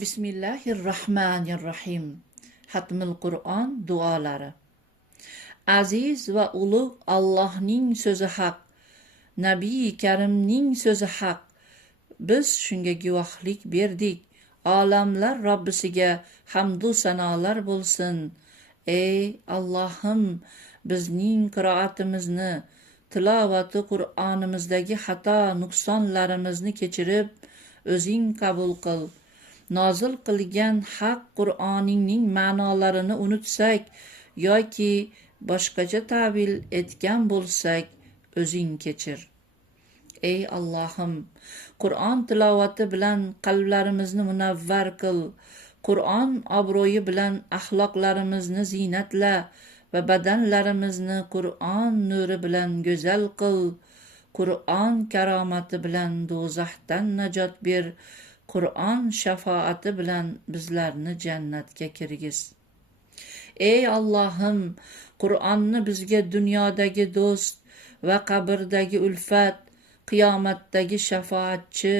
Bismillahirrahmanirrahim. Hatmul Qur'on duolari. Aziz va ulug' Allohning so'zi haq, Nabiy Karimning so'zi haq. Biz shunga guvohlik berdik. Olamlar Robbisiga hamdu sanolar bo'lsin. Ey Allohim, bizning qiroatimizni, tilovati Qur'onimizdagi xato nuqsonlarimizni kechirib, o'zing qabul qil. Nozil qilgan haq Qur'oningning ma'nolarini unutsak yoki boshqacha ta'bir etgan bo'lsak, o'zing kechir. Ey Allohim, Qur'on tilovati bilan qalblarimizni munavvar qil. Qur'on obro'yi bilan axloqlarimizni ziynatla va badanlarimizni Qur'on nuri bilan go'zal qil. Qur'on karomati bilan do'zaxdan najot ber. Qur'on shafoati bilan bizlarni jannatga kirgiz. Ey Allohim, Qur'onni bizga dunyodagi do'st va qabrdagi ulfat, qiyomatdagi shafoatchi,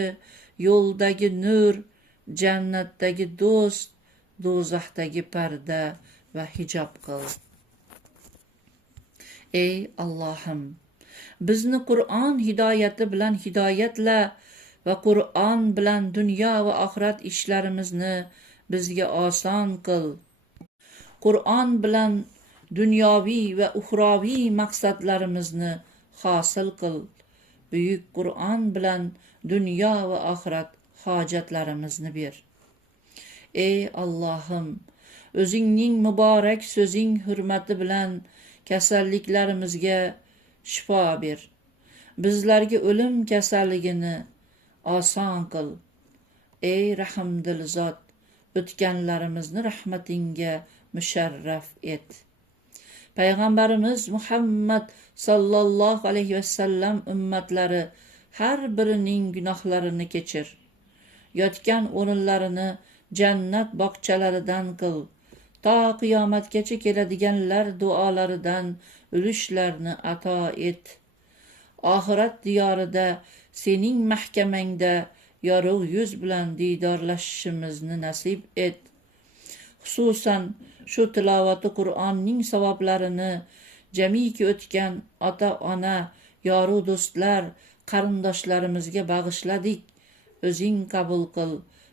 yo'ldagi nur, jannatdagi do'st, do'zaxdagi parda va hijob qil. Ey Allohim, bizni Qur'on hidoyati bilan hidoyatla va Qur'on bilan dunyo va oxirat ishlarimizni bizga oson qil. Qur'on bilan dunyoviy va uxroviy maqsadlarimizni hosil qil. Buyuk Qur'on bilan dunyo va oxirat hojatlarimizni ber. Ey Allohim, o'zingning muborak so'zing hurmati bilan kasalliklarimizga shifo ber. Bizlarga o'lim kasalligini oson qil. Ey rahmdil zot, o'tganlarimizni rahmatingga musharraf et. Payg'ambarimiz Muhammad sallallohu alayhi vasallam ummatlari har birining gunohlarini kechir. Yotgan o'rinlarini jannat bog'chalaridan qil. To qiyomatgacha keladiganlar duolaridan ulushlarni ato et. Oxirat diyorida sening mahkamangda yorug' yuz bilan diydorlashishimizni nasib et. Xususan shu tilovati Qur'onning savoblarini jamiki o'tgan ota-ona, yoru do'stlar, qarindoshlarimizga bag'ishladik. O'zing qabul qil.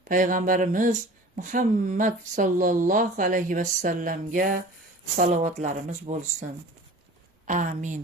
Payg'ambarimiz Muhammad sallallohu alayhi vasallamga salovatlarimiz bo'lsin. Amin.